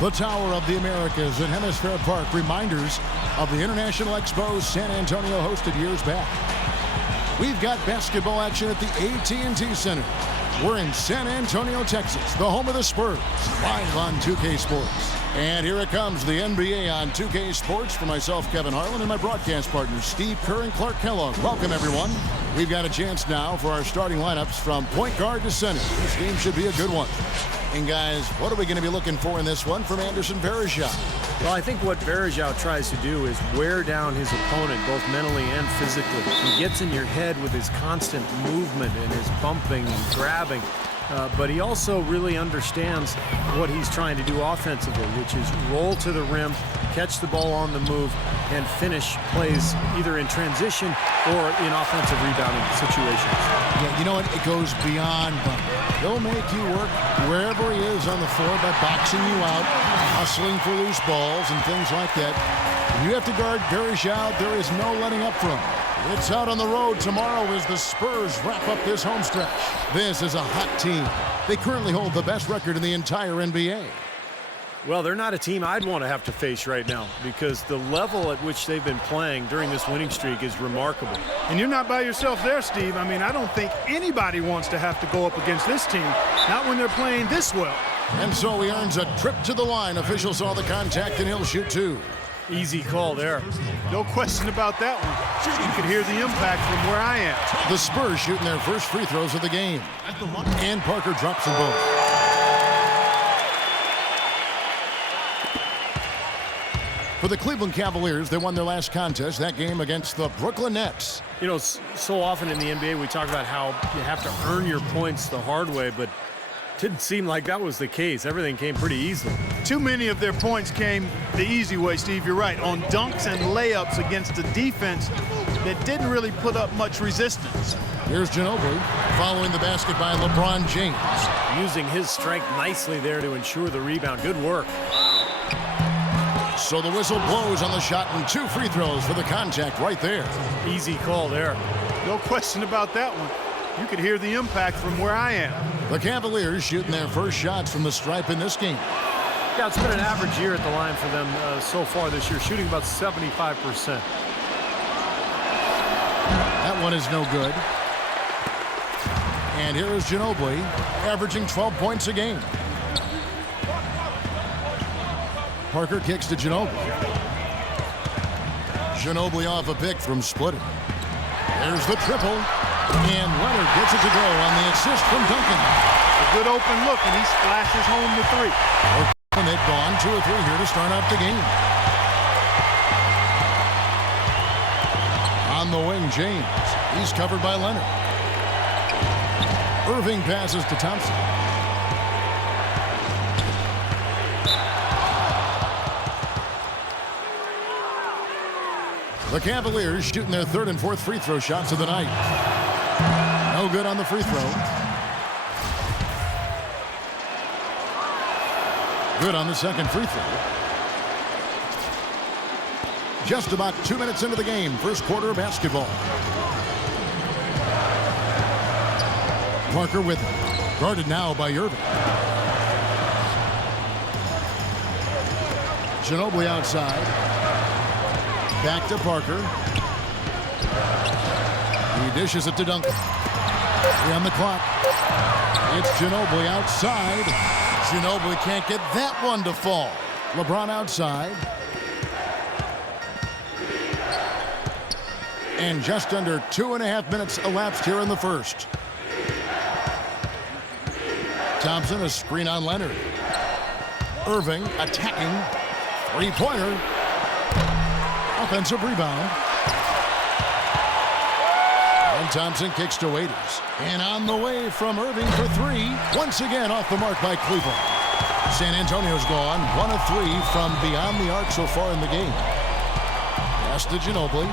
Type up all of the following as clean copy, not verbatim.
The Tower of the Americas at Hemisphere Park. Reminders of the International Expo San Antonio hosted years back. We've got basketball action at the AT&T Center. We're in San Antonio, Texas, the home of the Spurs, live on 2K Sports. And here it comes, the NBA on 2K Sports for myself, Kevin Harlan, and my broadcast partners, Steve Kerr and Clark Kellogg. Welcome, everyone. We've got a chance now for our starting lineups from point guard to center. This game should be a good one. And guys, what are we going to be looking for in this one from Anderson Varejao? Well, I think what Varejao tries to do is wear down his opponent, both mentally and physically. He gets in your head with his constant movement and his bumping and grabbing. But he also really understands what he's trying to do offensively, which is roll to the rim, catch the ball on the move, and finish plays either in transition or in offensive rebounding situations. Yeah, you know what? It goes beyond bumping. He'll make you work wherever he is on the floor by boxing you out, hustling for loose balls and things like that. When you have to guard Varejao, there is no letting up from him. It's out on the road tomorrow as the Spurs wrap up this home stretch. This is a hot team. They currently hold the best record in the entire NBA. Well, they're not a team I'd want to have to face right now because the level at which they've been playing during this winning streak is remarkable. And you're not by yourself there, Steve. I mean, I don't think anybody wants to have to go up against this team, not when they're playing this well. And so he earns a trip to the line. Official saw the contact, and he'll shoot two. Easy call there. No question about that one. You could hear the impact from where I am. The Spurs shooting their first free throws of the game. And Parker drops them both. For the Cleveland Cavaliers, they won their last contest, that game against the Brooklyn Nets. You know, so often in the NBA we talk about how you have to earn your points the hard way, but it didn't seem like that was the case. Everything came pretty easily. Too many of their points came the easy way, Steve. You're right. On dunks and layups against a defense that didn't really put up much resistance. Here's Ginobili following the basket by LeBron James. Using his strength nicely there to ensure the rebound. Good work. So the whistle blows on the shot and two free throws for the contact right there. Easy call there. No question about that one. You could hear the impact from where I am. The Cavaliers shooting their first shots from the stripe in this game. Yeah, it's been an average year at the line for them so far this year, shooting about 75%. That one is no good. And here is Ginobili, averaging 12 points a game. Parker kicks to Ginobili. Ginobili off a pick from Splitter. There's the triple. And Leonard gets it to go on the assist from Duncan. A good open look, and he splashes home the three. And they've gone 2 or 3 here to start out the game. On the wing, James. He's covered by Leonard. Irving passes to Thompson. The Cavaliers shooting their third and fourth free throw shots of the night. No good on the free throw. Good on the second free throw. Just about 2 minutes into the game, first quarter of basketball. Parker with it. Guarded now by Irving. Ginobili outside. Back to Parker. He dishes it to Duncan. 3 on the clock. It's Ginobili outside. Ginobili can't get that one to fall. LeBron outside. And just under 2.5 minutes elapsed here in the first. Thompson, a screen on Leonard. Irving attacking. Three-pointer. Offensive rebound. And Thompson kicks to Waiters. And on the way from Irving for 3. Once again off the mark by Cleveland. San Antonio's gone 1 of 3 from beyond the arc so far in the game. Pass to Ginobili.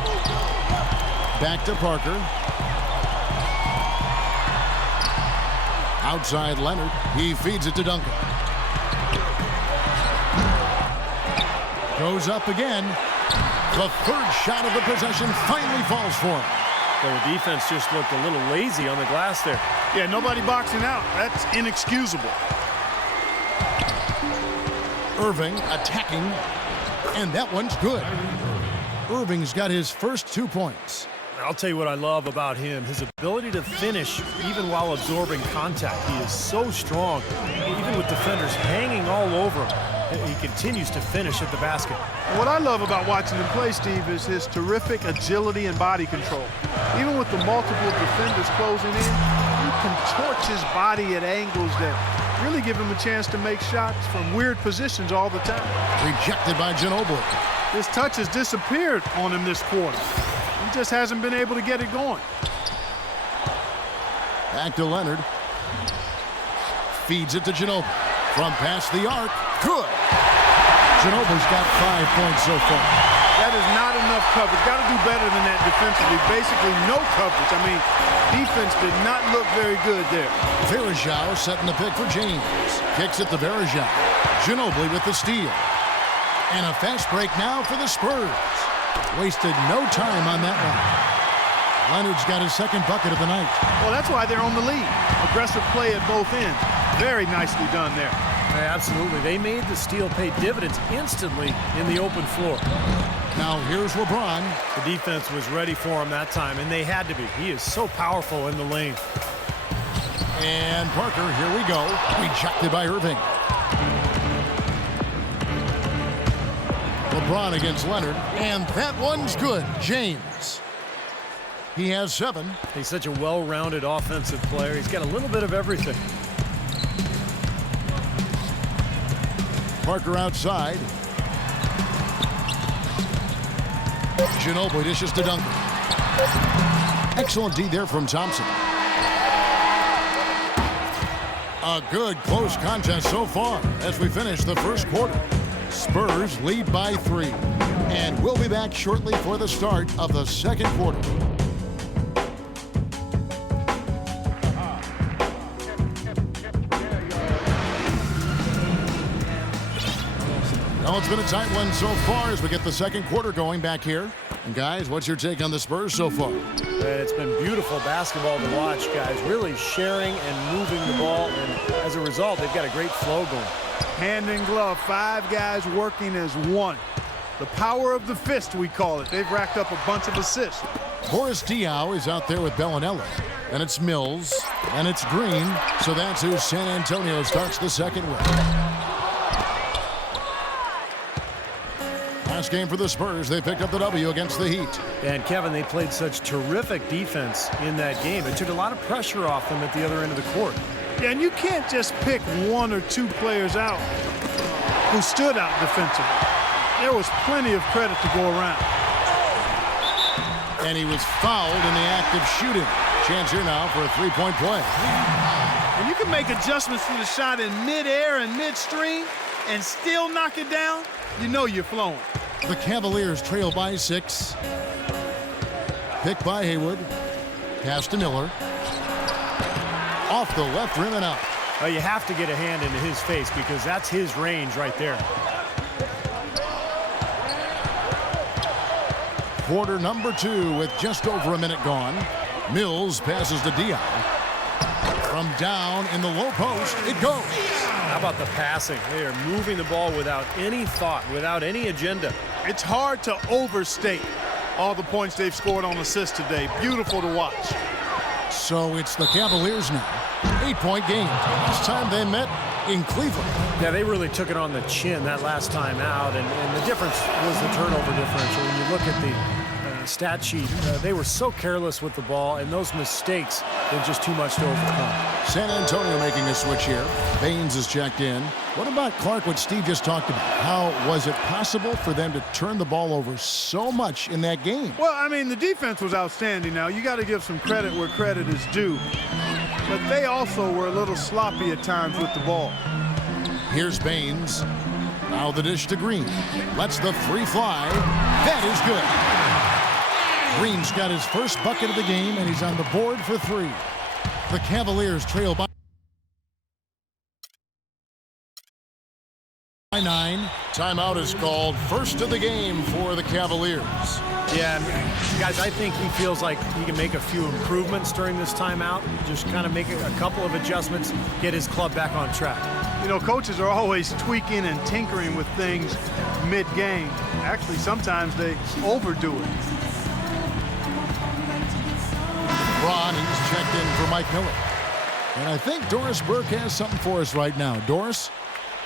Back to Parker. Outside Leonard. He feeds it to Duncan. Goes up again. The third shot of the possession finally falls for him. Well, the defense just looked a little lazy on the glass there. Yeah, nobody boxing out. That's inexcusable. Irving attacking, and that one's good. Irving's got his first 2 points. I'll tell you what I love about him, his ability to finish even while absorbing contact. He is so strong, even with defenders hanging all over him. He continues to finish at the basket. What I love about watching him play, Steve, is his terrific agility and body control. Even with the multiple defenders closing in, he contorts his body at angles that really give him a chance to make shots from weird positions all the time. Rejected by Ginobili. His touch has disappeared on him this quarter. He just hasn't been able to get it going. Back to Leonard. Feeds it to Ginobili. From past the arc. Good. Ginobili's got 5 points so far. That is not enough coverage. Got to do better than that defensively. Basically no coverage. I mean, defense did not look very good there. Verajao setting the pick for James. Kicks it to Verajao. Ginobili with the steal. And a fast break now for the Spurs. Wasted no time on that one. Leonard's got his second bucket of the night. Well, that's why they're on the lead. Aggressive play at both ends. Very nicely done there. Yeah, absolutely. They made the steal pay dividends instantly in the open floor. Now here's LeBron. The defense was ready for him that time, and they had to be. He is so powerful in the lane. And Parker, here we go. Rejected by Irving. LeBron against Leonard, and that one's good. James. He has 7. He's such a well-rounded offensive player. He's got a little bit of everything. Parker outside. Ginobili dishes to Duncan. Excellent D there from Thompson. A good close contest so far as we finish the first quarter. Spurs lead by 3. And we'll be back shortly for the start of the second quarter. Well, it's been a tight one so far as we get the second quarter going back here. And guys, what's your take on the Spurs so far? And it's been beautiful basketball to watch, guys. Really sharing and moving the ball, and as a result, they've got a great flow going. Hand in glove, 5 guys working as one. The power of the fist, we call it. They've racked up a bunch of assists. Boris Diaw is out there with Bellinelli. And it's Mills, and it's Green. So that's who San Antonio starts the second with. Last game for the Spurs, they picked up the W against the Heat. And Kevin, they played such terrific defense in that game. It took a lot of pressure off them at the other end of the court. Yeah, and you can't just pick 1 or 2 players out who stood out defensively. There was plenty of credit to go around. And he was fouled in the act of shooting. Chance here now for a 3-point play. And you can make adjustments to the shot in midair and midstream and still knock it down, you know you're flowing. The Cavaliers trail by 6. Pick by Haywood. Pass to Miller. Off the left rim and out. Well, you have to get a hand into his face because that's his range right there. Quarter number 2 with just over a minute gone. Mills passes to Diaw. From down in the low post, it goes. How about the passing? They are moving the ball without any thought, without any agenda. It's hard to overstate all the points they've scored on assists today. Beautiful to watch. So it's the Cavaliers now. 8-point game. Last time they met in Cleveland. Yeah, they really took it on the chin that last time out, and the difference was the turnover differential. When you look at the stat sheet, they were so careless with the ball, and those mistakes were just too much to overcome. San Antonio making a switch here. Baines is checked in. What about Clark, what Steve just talked about? How was it possible for them to turn the ball over so much in that game? Well, I mean, the defense was outstanding now. You got to give some credit where credit is due. But they also were a little sloppy at times with the ball. Here's Baines. Now the dish to Green. Lets the free fly. That is good. Green's got his first bucket of the game, and he's on the board for 3. The Cavaliers trail by 9. Timeout is called. First of the game for the Cavaliers. Yeah, guys, I think he feels like he can make a few improvements during this timeout. Just kind of make a couple of adjustments, get his club back on track. You know, coaches are always tweaking and tinkering with things mid-game. Actually, sometimes they overdo it. LeBron, he's checked in for Mike Miller. And I think Doris Burke has something for us right now. Doris?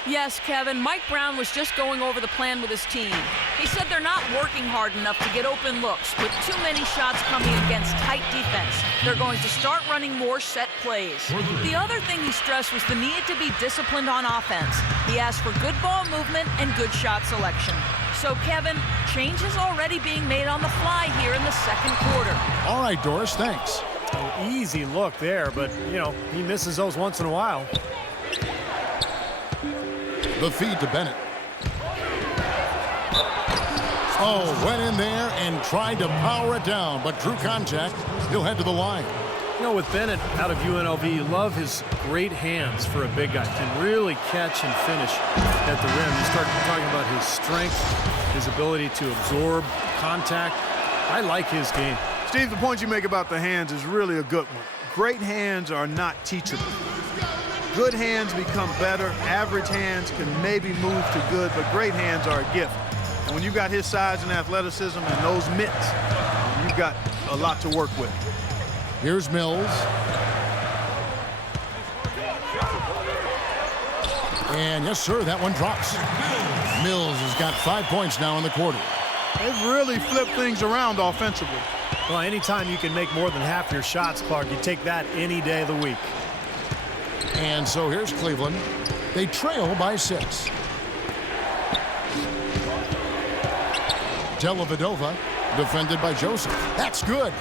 Yes, Kevin. Mike Brown was just going over the plan with his team. He said they're not working hard enough to get open looks, with too many shots coming against tight defense. They're going to start running more set plays. The other thing he stressed was the need to be disciplined on offense. He asked for good ball movement and good shot selection. So, Kevin, change is already being made on the fly here in the second quarter. All right, Doris, thanks. An easy look there, but, you know, he misses those once in a while. The feed to Bennett. Oh, went in there and tried to power it down, but drew contact. He'll head to the line. You know, with Bennett out of UNLV, you love his great hands for a big guy. Can really catch and finish at the rim. You start talking about his strength, his ability to absorb contact. I like his game. Steve, the point you make about the hands is really a good one. Great hands are not teachable. Good hands become better. Average hands can maybe move to good, but great hands are a gift. And when you got his size and athleticism and those mitts, you've got a lot to work with. Here's Mills. And yes, sir, that one drops. Mills has got 5 points now in the quarter. They've really flipped things around offensively. Well, anytime you can make more than half your shots, Clark, you take that any day of the week. And so here's Cleveland. They trail by 6. Dellavedova defended by Joseph. That's good.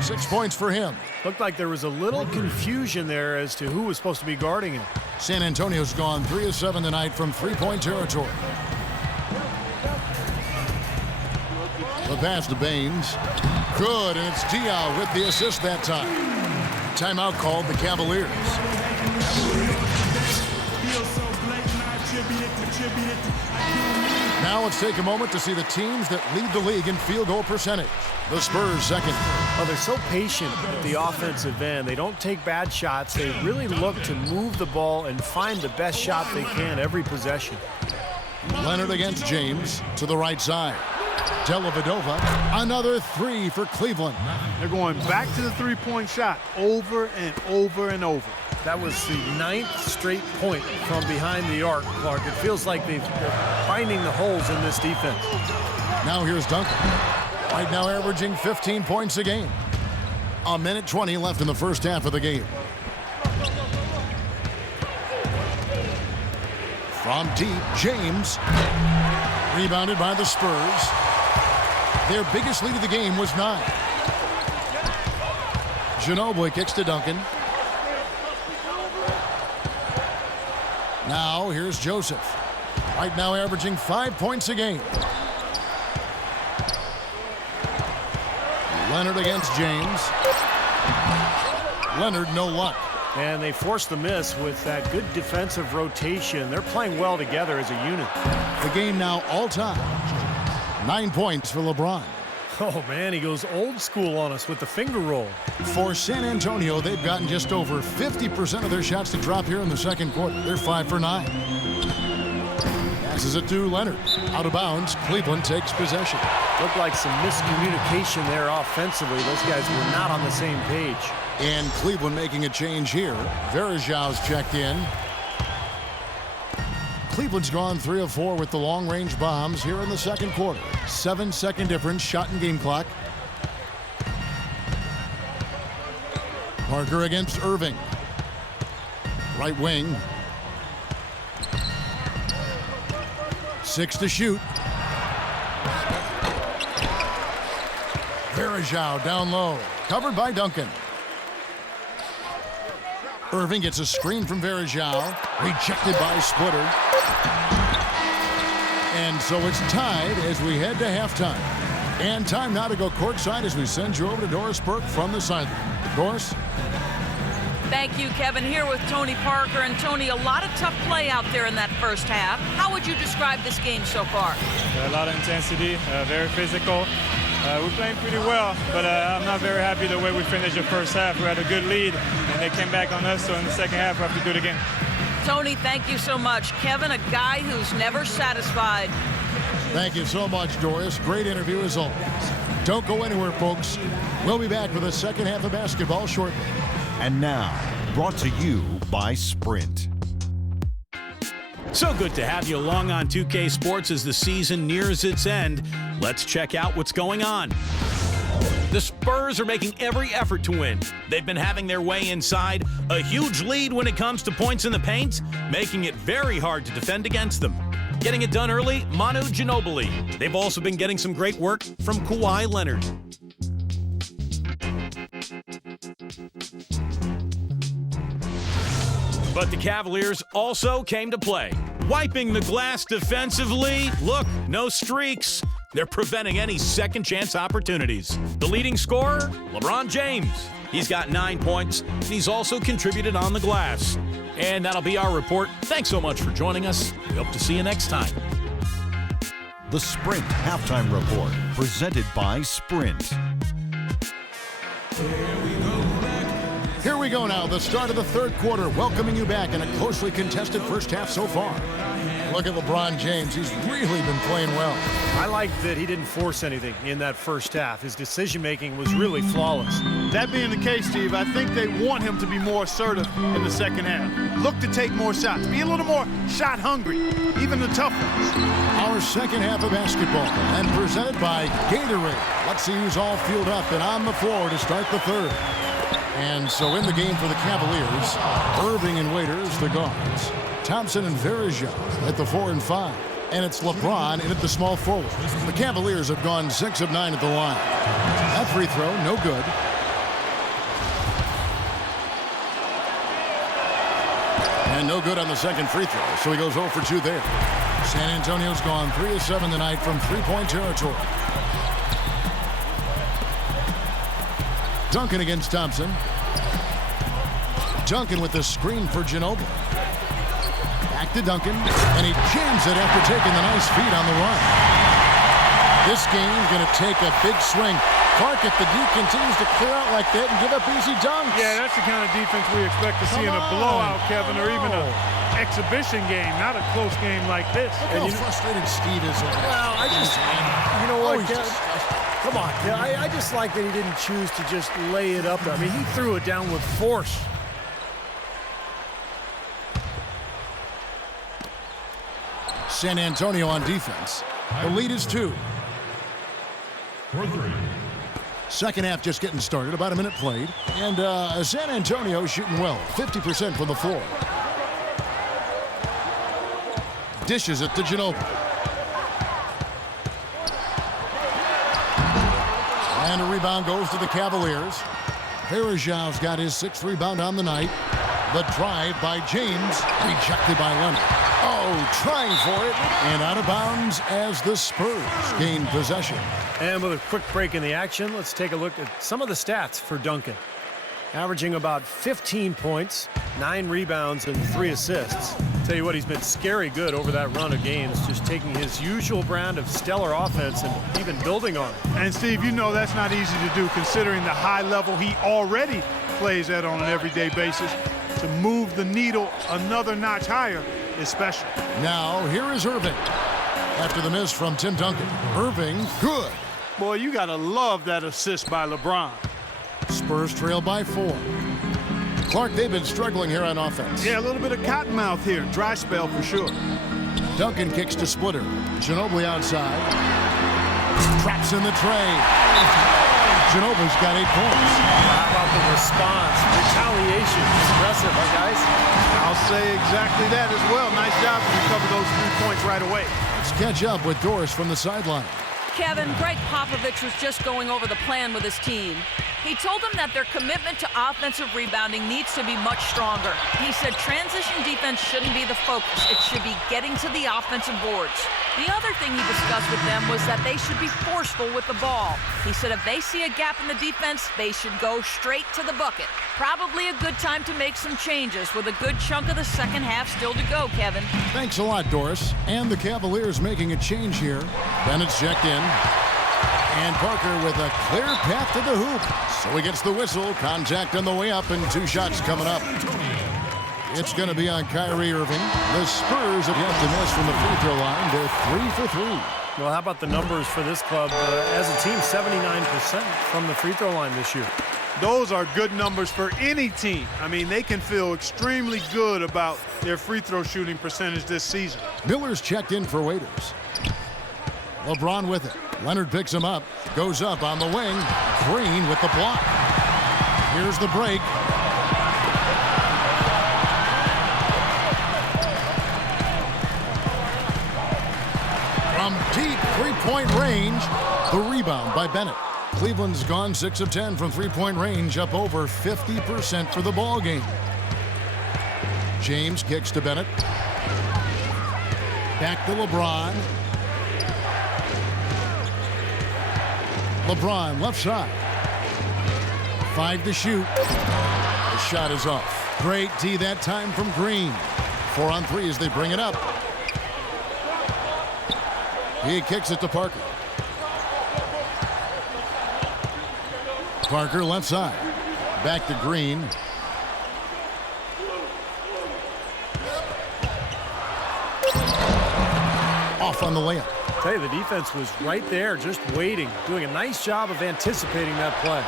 6 points for him. Looked like there was a little confusion there as to who was supposed to be guarding him. San Antonio's gone 3 of 7 tonight from three-point territory. The pass to Baines. Good, and it's Diaw with the assist that time. Timeout called the Cavaliers. Now let's take a moment to see the teams that lead the league in field goal percentage. The Spurs second. Well, they're so patient at the offensive end. They don't take bad shots. They really look to move the ball and find the best shot they can every possession. Leonard against James to the right side. Dellavedova, another 3 for Cleveland. They're going back to the three-point shot over and over and over. That was the 9th straight point from behind the arc, Clark. It feels like they're finding the holes in this defense. Now here's Duncan. Right now averaging 15 points a game. 1:20 left in the first half of the game. From deep, James. Rebounded by the Spurs. Their biggest lead of the game was 9. Ginobili kicks to Duncan. Now here's Joseph. Right now averaging 5 points a game. Leonard against James. Leonard, no luck. And they forced the miss with that good defensive rotation. They're playing well together as a unit. The game now all-time. 9 points for LeBron. Oh, man, he goes old school on us with the finger roll. For San Antonio, they've gotten just over 50% of their shots to drop here in the second quarter. They're 5 for 9. Passes it to Leonard. Out of bounds, Cleveland takes possession. Looked like some miscommunication there offensively. Those guys were not on the same page. And Cleveland making a change here. Verajau's checked in. Cleveland's gone 3 of 4 with the long-range bombs here in the second quarter. 7-second difference, shot and game clock. Parker against Irving. Right wing. 6 to shoot. Verajau down low. Covered by Duncan. Irving gets a screen from Verajau. Rejected by Splitter. And so it's tied as we head to halftime. And time now to go courtside as we send you over to Doris Burke from the sideline. Doris? Thank you, Kevin. Here with Tony Parker. And Tony, a lot of tough play out there in that first half. How would you describe this game so far? A lot of intensity, very physical. We're playing pretty well, but I'm not very happy the way we finished the first half. We had a good lead, and they came back on us, so in the second half, we have to do it again. Tony, thank you so much. Kevin, a guy who's never satisfied. Thank you so much, Doris. Great interview as always. Don't go anywhere, folks. We'll be back with the second half of basketball shortly. And now, brought to you by Sprint. So good to have you along on 2K Sports as the season nears its end. Let's check out what's going on. The Spurs are making every effort to win. They've been having their way inside, a huge lead when it comes to points in the paint, making it very hard to defend against them. Getting it done early, Manu Ginobili. They've also been getting some great work from Kawhi Leonard. But the Cavaliers also came to play. Wiping the glass defensively. Look, no streaks. They're preventing any second-chance opportunities. The leading scorer, LeBron James. He's got 9 points. He's also contributed on the glass. And that'll be our report. Thanks so much for joining us. We hope to see you next time. The Sprint Halftime Report, presented by Sprint. Here we go now, the start of the third quarter, welcoming you back in a closely contested first half so far. Look at LeBron James. He's really been playing well. I like that he didn't force anything in that first half. His decision-making was really flawless. That being the case, Steve, I think they want him to be more assertive in the second half. Look to take more shots. Be a little more shot hungry, even the tough ones. Our second half of basketball, and presented by Gatorade. Let's see who's all fueled up and on the floor to start the third. And so in the game for the Cavaliers, Irving and Waiters, the guards. Thompson and Verija at the 4 and 5. And it's LeBron in at the small forward. The Cavaliers have gone 6 of 9 at the line. That free throw, no good. And no good on the second free throw, so he goes 0 for 2 there. San Antonio's gone 3 of 7 tonight from three-point territory. Duncan against Thompson. Duncan with the screen for Ginobili. Back to Duncan, and he jams it after taking the nice feed on the run. This game's going to take a big swing. Clark, if the D continues to clear out like that and give up easy dunks. Yeah, that's the kind of defense we expect to see in a blowout, Kevin, or even an exhibition game, not a close game like this. Look how frustrated Steve is. Well, you know what, come on, I just like that he didn't choose to just lay it up. I mean, he threw it down with force. San Antonio on defense. The lead is 2. Second half just getting started, about a minute played. And San Antonio shooting well, 50% from the floor. Dishes it to Ginobili. And a rebound goes to the Cavaliers. Verija's got his 6th rebound on the night. The drive by James, rejected by Leonard. Oh, trying for it, and out of bounds as the Spurs gain possession. And with a quick break in the action, let's take a look at some of the stats for Duncan. Averaging about 15 points, 9 rebounds, and 3 assists. Tell you what, he's been scary good over that run of games, just taking his usual brand of stellar offense and even building on it. And, Steve, you know that's not easy to do considering the high level he already plays at on an everyday basis. To move the needle another notch higher is special. Now, here is Irving. After the miss from Tim Duncan. Irving, good. Boy, you got to love that assist by LeBron. Spurs trail by 4. Clark, they've been struggling here on offense. Yeah, a little bit of cottonmouth here. Dry spell for sure. Duncan kicks to Splitter. Ginobili outside. Traps in the tray. Ginobili's got 8 points. How about the response? Retaliation. Impressive, huh, guys? I'll say exactly that as well. Nice job to recover those 3 points right away. Let's catch up with Doris from the sideline. Kevin, Greg Popovich was just going over the plan with his team. He told them that their commitment to offensive rebounding needs to be much stronger. He said transition defense shouldn't be the focus. It should be getting to the offensive boards. The other thing he discussed with them was that they should be forceful with the ball. He said if they see a gap in the defense, they should go straight to the bucket. Probably a good time to make some changes with a good chunk of the second half still to go, Kevin. Thanks a lot, Doris. And the Cavaliers making a change here. Bennett's checked in. And Parker with a clear path to the hoop. So he gets the whistle. Contact on the way up and 2 shots coming up. It's going to be on Kyrie Irving. The Spurs have yet to miss from the free throw line. They're 3 for 3. Well, how about the numbers for this club? As a team, 79% from the free throw line this year. Those are good numbers for any team. I mean, they can feel extremely good about their free throw shooting percentage this season. Miller's checked in for waiters. LeBron with it. Leonard picks him up. Goes up on the wing. Green with the block. Here's the break. From deep three-point range, the rebound by Bennett. Cleveland's gone 6 of 10 from three-point range, up over 50% for the ball game. James kicks to Bennett. Back to LeBron. LeBron left side. 5 to shoot. The shot is off. Great D that time from Green. 4 on 3 as they bring it up. He kicks it to Parker. Parker left side. Back to Green. Off on the layup. I tell you, the defense was right there, just waiting, doing a nice job of anticipating that play.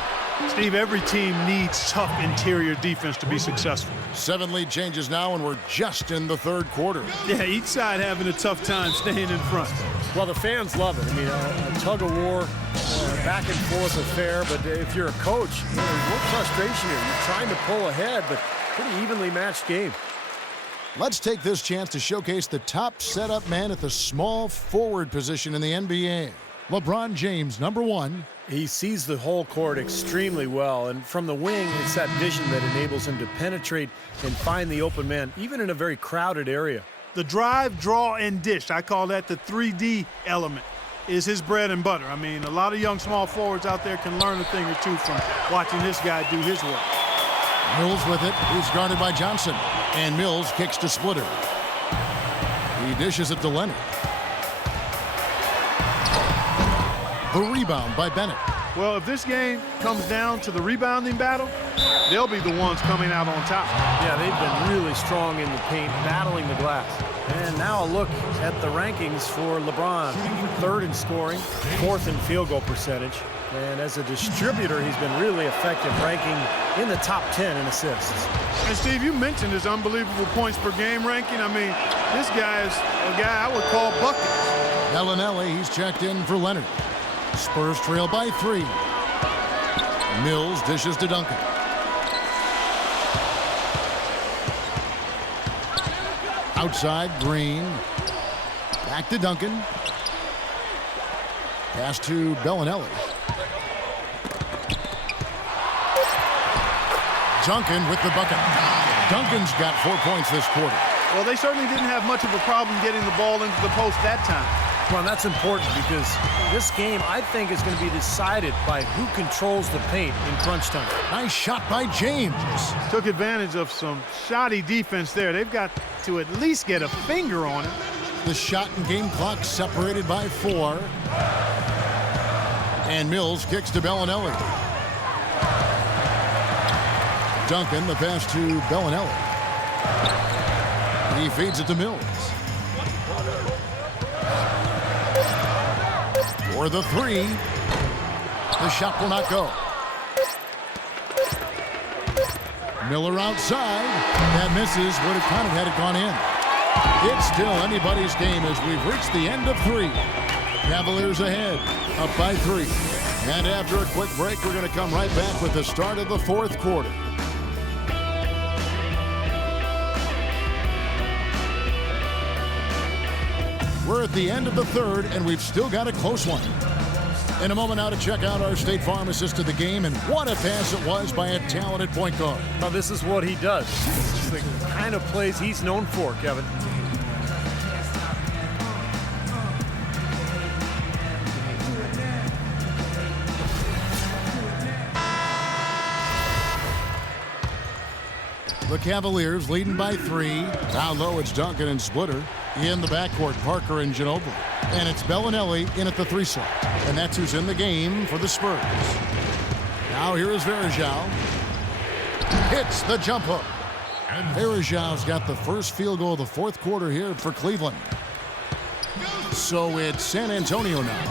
Steve, every team needs tough interior defense to be successful. 7 lead changes now, and we're just in the third quarter. Yeah, each side having a tough time staying in front. Well, the fans love it. I mean, a tug-of-war, back and forth affair. But if you're a coach, there's more frustration here. You're trying to pull ahead, but pretty evenly matched game. Let's take this chance to showcase the top setup man at the small forward position in the NBA. LeBron James, number 1. He sees the whole court extremely well, and from the wing, it's that vision that enables him to penetrate and find the open man, even in a very crowded area. The drive, draw, and dish, I call that the 3D element, is his bread and butter. I mean, a lot of young small forwards out there can learn a thing or two from watching this guy do his work. Mills with it. He's guarded by Johnson. And Mills kicks to Splitter. He dishes it to Leonard. The rebound by Bennett. Well, if this game comes down to the rebounding battle, they'll be the ones coming out on top. Yeah, they've been really strong in the paint, battling the glass. And now a look at the rankings for LeBron. 3rd in scoring, 4th in field goal percentage. And as a distributor, he's been really effective, ranking in the top 10 in assists. And Steve, you mentioned his unbelievable points per game ranking. I mean, this guy is a guy I would call buckets. Bellinelli, he's checked in for Leonard. Spurs trail by 3. Mills dishes to Duncan. Outside, Green. Back to Duncan. Pass to Bellinelli. Duncan with the bucket. Duncan's got 4 points this quarter. Well, they certainly didn't have much of a problem getting the ball into the post that time. Well, that's important because this game, I think, is going to be decided by who controls the paint in crunch time. Nice shot by James. Took advantage of some shoddy defense there. They've got to at least get a finger on it. The shot and game clock separated by 4. And Mills kicks to Bellinelli. Duncan, the pass to Bellinelli. He feeds it to Mills. For the 3. The shot will not go. Miller outside. That misses. Would have kind of had it gone in. It's still anybody's game as we've reached the end of 3. Cavaliers ahead, up by 3. And after a quick break, we're going to come right back with the start of the 4th quarter. We're at the end of the 3rd, and we've still got a close one. In a moment now to check out our State Farm assist to the game, and what a pass it was by a talented point guard. Now, this is what he does. It's the kind of plays he's known for, Kevin. The Cavaliers leading by 3. Down low, it's Duncan and Splitter. In the backcourt, Parker and Ginobili. And it's Bellinelli in at the 3 slot. And that's who's in the game for the Spurs. Now here is Verjao. Hits the jump hook. Varejão's got the first field goal of the fourth quarter here for Cleveland. So it's San Antonio now.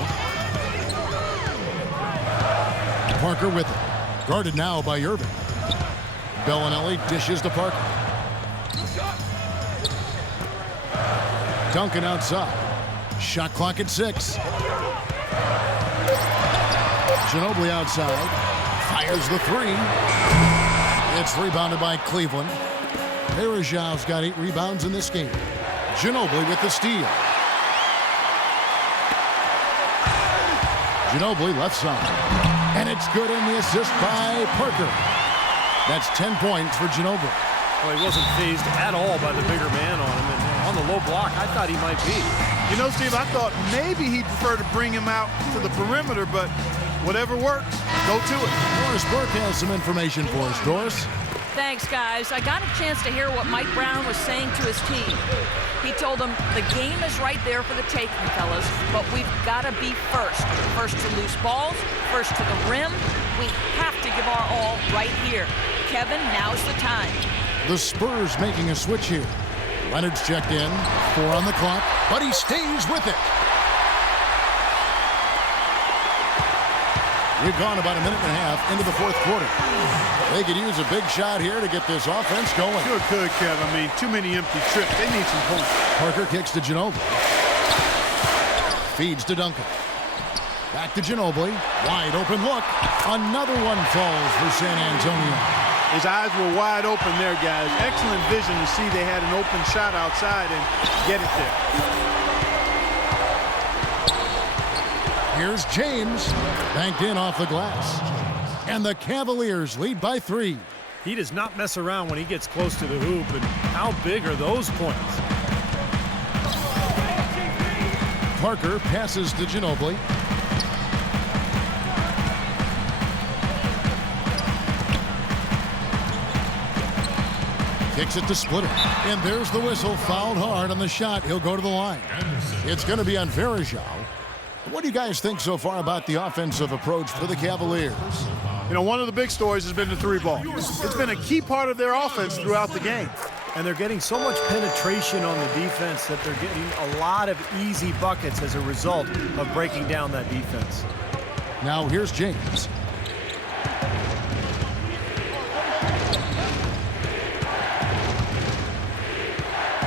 Parker with it. Guarded now by Irving. Bellinelli dishes to Parker. Duncan outside. Shot clock at 6. Ginobili outside. Fires the 3. It's rebounded by Cleveland. Varejão's got 8 rebounds in this game. Ginobili with the steal. Ginobili left side. And it's good in the assist by Parker. That's 10 points for Ginobili. Well, he wasn't phased at all by the bigger man on him. And on the low block, I thought he might be. You know, Steve, I thought maybe he'd prefer to bring him out to the perimeter, but whatever works, go to it. Doris Burke has some information for us. Doris? Thanks, guys. I got a chance to hear what Mike Brown was saying to his team. He told them the game is right there for the taking, fellas, but we've got to be first. First to loose balls, first to the rim. We have to give our all right here. Kevin, now's the time. The Spurs making a switch here. Leonard's checked in. 4 on the clock, but he stays with it. We've gone about a minute and a half into the fourth quarter. They could use a big shot here to get this offense going. Sure could, Kev. I mean, too many empty trips. They need some points. Parker kicks to Ginobili. Feeds to Duncan. Back to Ginobili. Wide open look. Another one falls for San Antonio. His eyes were wide open there, guys. Excellent vision to see they had an open shot outside and get it there. Here's James. Banked in off the glass. And the Cavaliers lead by 3. He does not mess around when he gets close to the hoop. And how big are those points? Parker passes to Ginobili. Kicks it to Splitter. And there's the whistle. Fouled hard on the shot. He'll go to the line. It's going to be on Varejão. What do you guys think so far about the offensive approach for the Cavaliers? You know, one of the big stories has been the 3-ball. It's been a key part of their offense throughout the game. And they're getting so much penetration on the defense that they're getting a lot of easy buckets as a result of breaking down that defense. Now here's James.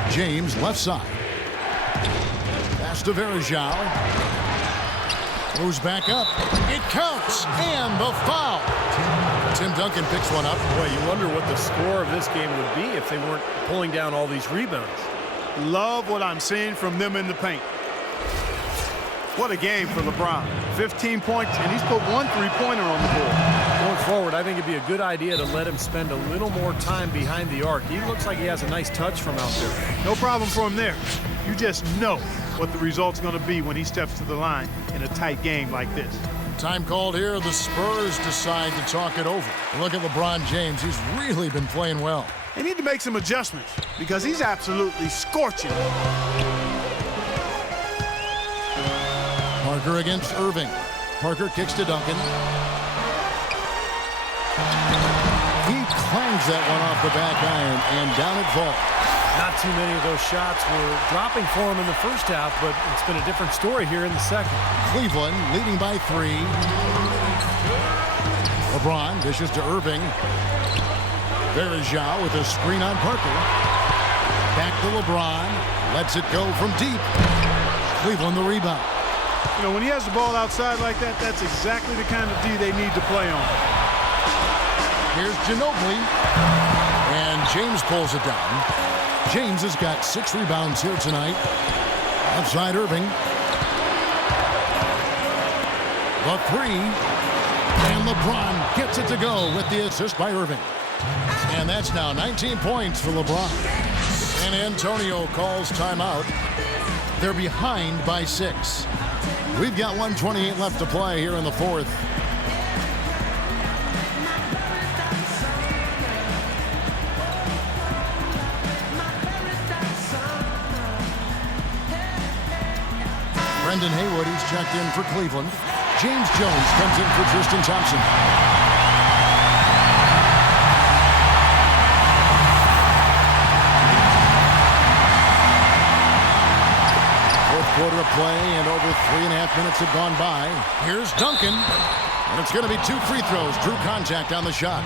James left side. Pass to Varejão. Moves back up. It counts. And the foul. Tim Duncan picks one up. Boy, you wonder what the score of this game would be if they weren't pulling down all these rebounds. Love what I'm seeing from them in the paint. What a game for LeBron. 15 points, and he's put 1 3-pointer on the board. Going forward, I think it'd be a good idea to let him spend a little more time behind the arc. He looks like he has a nice touch from out there. No problem for him there. You just know what the result's going to be when he steps to the line in a tight game like this. Time called here. The Spurs decide to talk it over. Look at LeBron James. He's really been playing well. They need to make some adjustments because he's absolutely scorching. Parker against Irving. Parker kicks to Duncan. He clangs that one off the back iron and down it falls. Not too many of those shots were dropping for him in the first half, but it's been a different story here in the second. Cleveland leading by 3. LeBron dishes to Irving. Varejão with a screen on Parker. Back to LeBron. Lets it go from deep. Cleveland the rebound. You know, when he has the ball outside like that, that's exactly the kind of D they need to play on. Here's Ginobili. And James pulls it down. James has got 6 rebounds here tonight. Outside Irving. The 3. And LeBron gets it to go with the assist by Irving. And that's now 19 points for LeBron. San Antonio calls timeout. They're behind by 6. We've got 1:28 left to play here in the fourth. Brendan Haywood, he's checked in for Cleveland. James Jones comes in for Tristan Thompson. quarter of play, and over 3.5 minutes have gone by. Here's Duncan, and it's going to be 2 free throws. Drew contact on the shot.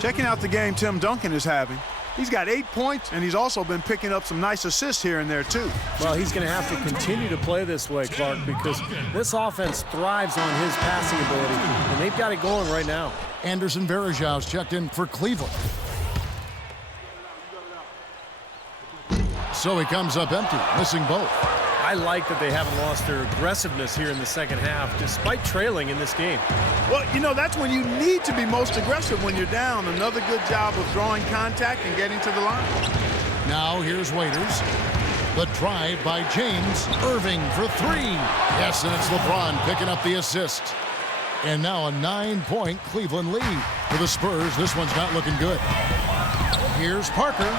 Checking out the game Tim Duncan is having. He's got 8 points, and he's also been picking up some nice assists here and there, too. Well, he's going to have to continue to play this way, Clark, because this offense thrives on his passing ability, and they've got it going right now. Anderson Varejau's checked in for Cleveland. So he comes up empty, missing both. I like that they haven't lost their aggressiveness here in the second half, despite trailing in this game. Well, you know, that's when you need to be most aggressive when you're down. Another good job of drawing contact and getting to the line. Now here's Waiters. The drive by James. Irving for 3. Yes, and it's LeBron picking up the assist. And now a 9-point Cleveland lead. For the Spurs, this one's not looking good. Here's Parker.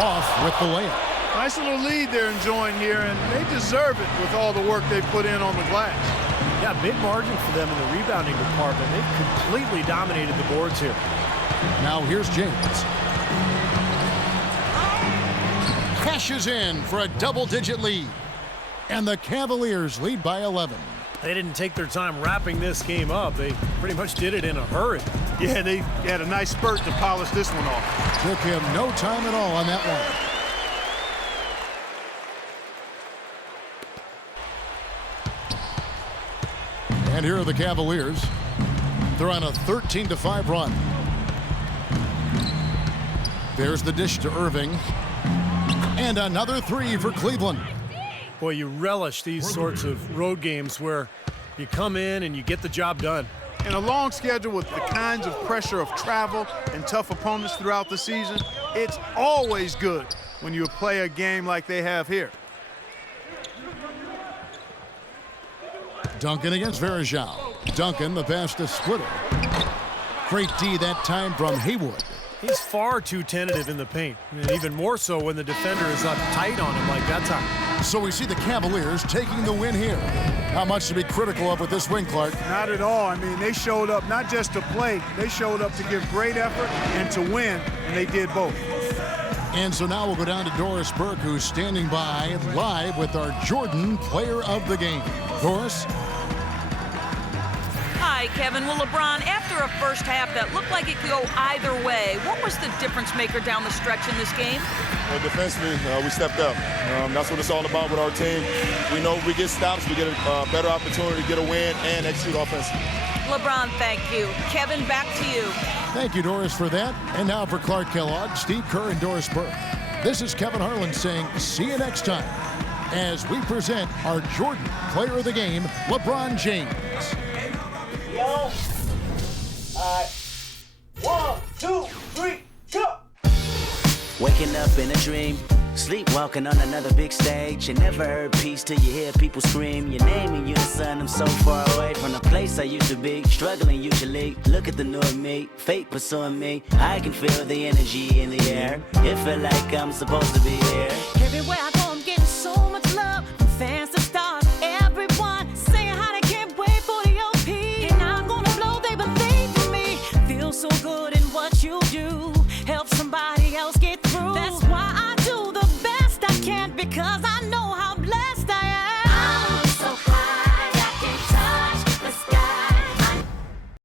Off with the layup. Nice little lead they're enjoying here, and they deserve it with all the work they put in on the glass. Yeah, big margin for them in the rebounding department. They've completely dominated the boards here. Now here's James. Cashes in for a double-digit lead. And the Cavaliers lead by 11. They didn't take their time wrapping this game up. They pretty much did it in a hurry. Yeah, they had a nice spurt to polish this one off. Took him no time at all on that one. And here are the Cavaliers. They're on a 13-5 run. There's the dish to Irving. And another 3 for Cleveland. Boy, you relish these sorts of road games where you come in and you get the job done. In a long schedule with the kinds of pressure of travel and tough opponents throughout the season, it's always good when you play a game like they have here. Duncan against Varejao. Duncan, the pass to Splitter. Great D that time from Haywood. He's far too tentative in the paint, and even more so when the defender is up tight on him like that time. So we see the Cavaliers taking the win here. How much to be critical of with this win, Clark? Not at all. I mean, they showed up not just to play, they showed up to give great effort and to win, and they did both. And so now we'll go down to Doris Burke, who's standing by live with our Jordan Player of the Game. Doris? Hi, Kevin. Well, LeBron, after a first half that looked like it could go either way, what was the difference maker down the stretch in this game? Well, defensively, we stepped up. That's what it's all about with our team. We know if we get stops, we get a better opportunity to get a win and execute offensively. LeBron, thank you. Kevin, back to you. Thank you, Doris, for that. And now for Clark Kellogg, Steve Kerr, and Doris Burke. This is Kevin Harlan saying see you next time as we present our Jordan Player of the Game, LeBron James. Yo. 1, 2, 3, go! Waking up in a dream, sleepwalking on another big stage. You never heard peace till you hear people scream your name and you the sun. I'm so far away from the place I used to be, struggling usually. Look at the new me, fate pursuing me. I can feel the energy in the air. It feel like I'm supposed to be here. Everywhere I go, I'm getting so much love from fans to stars. Everyone saying how they can't wait for the OP. And I'm gonna blow, they believe in me. Feel so good in what you do. Help somebody else get through. That's why I do the best I can, because